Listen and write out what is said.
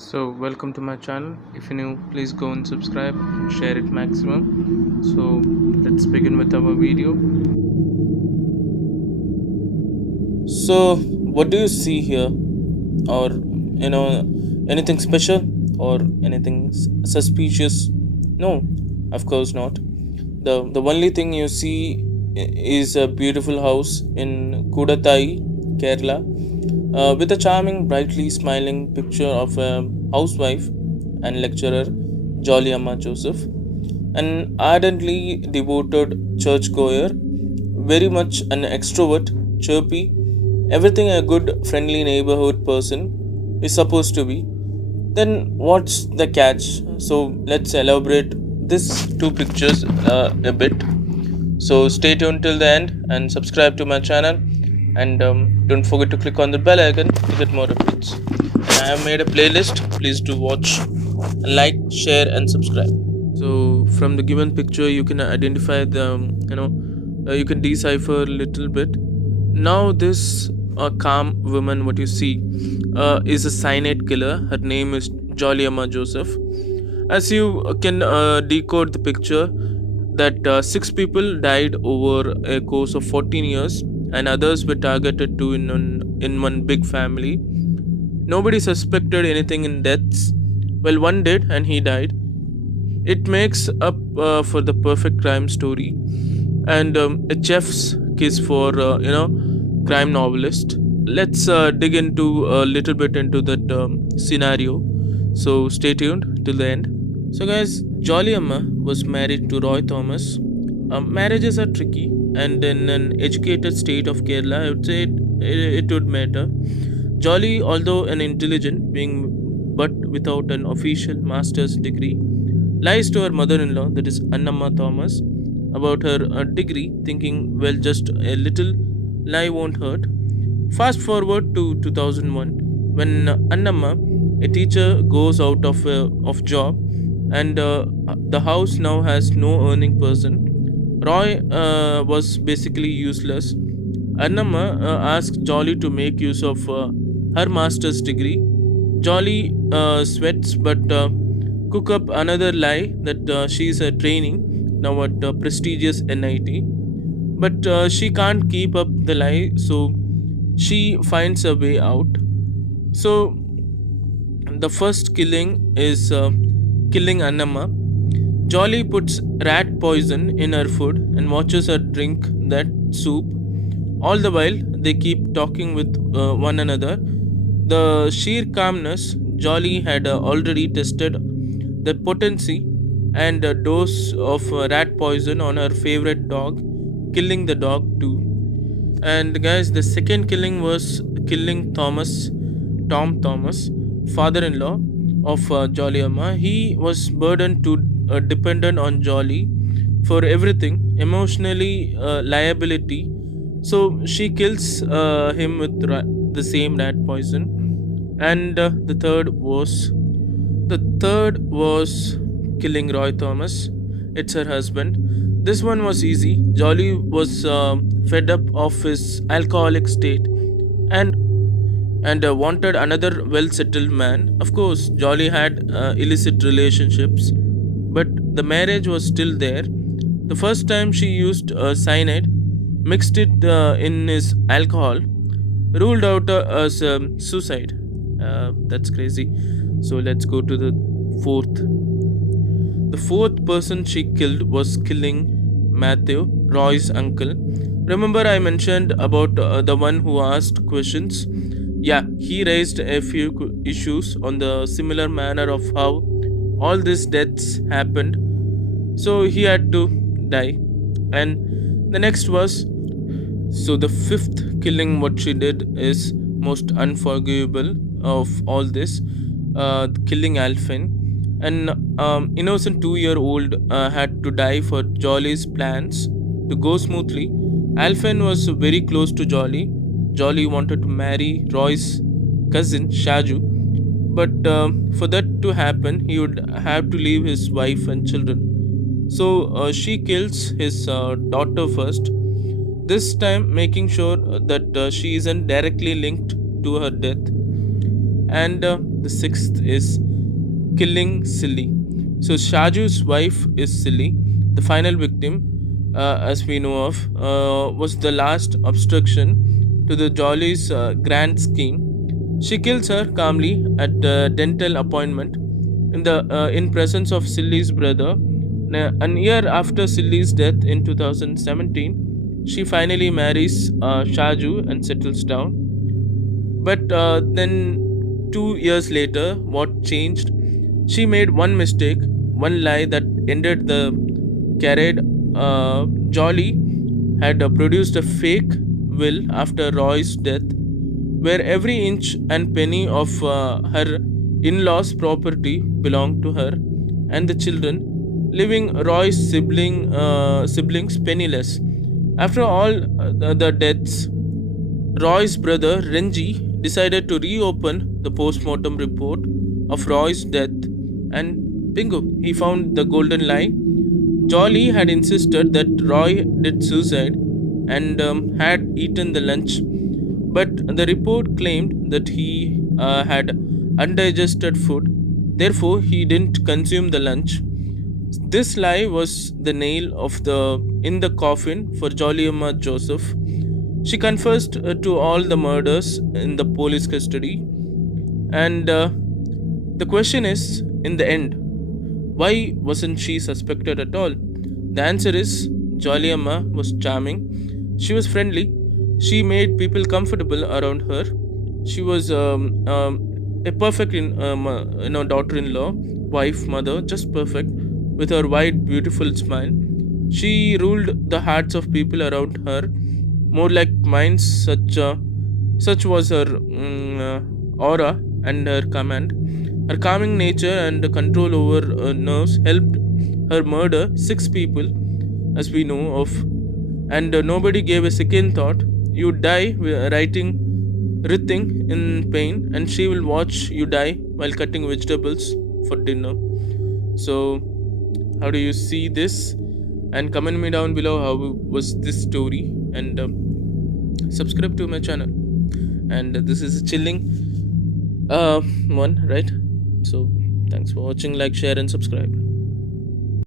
So, welcome to my channel. If you're new, please go and subscribe and share it maximum. So, let's begin with our video. So, what do you see here? Or, anything special or anything suspicious? No, of course not. The only thing you see is a beautiful house in Kudatai, Kerala, with a charming, brightly smiling picture of a housewife and lecturer, Jolly Amma Joseph, an ardently devoted churchgoer, very much an extrovert, chirpy, everything a good, friendly neighborhood person is supposed to be. Then what's the catch? So let's elaborate these two pictures a bit. So stay tuned till the end and subscribe to my channel, and don't forget to click on the bell icon to get more updates. And I have made a playlist. Please do watch, like, share, and subscribe. So from the given picture, you can identify you can decipher a little bit. Now this calm woman, what you see, is a cyanide killer. Her name is Joliama Joseph. As you can decode the picture, that six people died over a course of 14 years, and others were targeted too in one big family. Nobody suspected anything in deaths. Well, one did, and he died. It makes up for the perfect crime story, and a chef's kiss for crime novelist. Let's dig into a little bit into that scenario. So stay tuned till the end. So guys, Jolly Amma was married to Roy Thomas. Marriages are tricky, and in an educated state of Kerala, I would say it would matter. Jolly, although an intelligent being, but without an official master's degree, lies to her mother-in-law, that is Annamma Thomas, about her degree, thinking, well, just a little lie won't hurt. Fast forward to 2001, when Annamma, a teacher, goes out of job, and the house now has no earning person. Roy was basically useless. Annamma asked Jolly to make use of her master's degree. Jolly sweats, but cook up another lie that she's a training now at prestigious NIT. But she can't keep up the lie, so she finds a way out. So the first killing is killing Annamma. Jolly puts rat poison in her food and watches her drink that soup. All the while, they keep talking with one another. The sheer calmness, Jolly had already tested the potency and a dose of rat poison on her favorite dog, killing the dog too. And guys, the second killing was killing Tom Thomas, father-in-law of Jolly Amma. He was burdened to dependent on Jolly for everything, emotionally liability. So she kills him with the same rat poison. And the third was killing Roy Thomas. It's her husband. This one was easy. Jolly was fed up of his alcoholic state, and wanted another well-settled man. Of course, Jolly had illicit relationships, but the marriage was still there. The first time she used cyanide, mixed it in his alcohol, ruled out as suicide. That's crazy. So let's go to the fourth. The fourth person she killed was killing Matthew, Roy's uncle. Remember, I mentioned about the one who asked questions? Yeah, he raised a few issues on the similar manner of how all these deaths happened. So he had to die. And the next was, so the fifth killing, what she did is most unforgivable of all this, killing Alfin. An innocent 2 year old had to die for Jolly's plans to go smoothly. Alfin was very close to Jolly. Jolly wanted to marry Roy's cousin Shaju, but for that to happen, he would have to leave his wife and children. So she kills his daughter first, this time making sure that she isn't directly linked to her death. And the sixth is killing Silly. So Shaju's wife is Silly. The final victim, as we know of, was the last obstruction to the Jolly's grand scheme. She kills her calmly at the dental appointment in presence of Silly's brother. An year after Silly's death in 2017, she finally marries Shaju and settles down. But then 2 years later, what changed? She made one mistake, one lie that ended the carried. Jolly had produced a fake will after Roy's death, where every inch and penny of her in law's property belonged to her and the children, leaving Roy's siblings penniless. After all the deaths, Roy's brother Renji decided to reopen the post-mortem report of Roy's death, and bingo, he found the golden lie. Jolly had insisted that Roy did suicide and had eaten the lunch, but the report claimed that he had undigested food, therefore, he didn't consume the lunch. This lie was the nail of the in the coffin for Jolly Joseph. She confessed to all the murders in the police custody. And the question is, in the end, why wasn't she suspected at all? The answer is Jolly was charming. She was friendly. She made people comfortable around her. She was a perfect daughter-in-law, wife, mother, just perfect, with her wide, beautiful smile. She ruled the hearts of people around her more like mine. Such was her aura and her command. Her calming nature and control over nerves helped her murder 6 people, as we know of, and nobody gave a second thought. You die writhing in pain, and she will watch you die while cutting vegetables for dinner. So, how do you see this? And comment me down below how was this story, and subscribe to my channel. And this is a chilling one, right? So thanks for watching. Like, share and subscribe.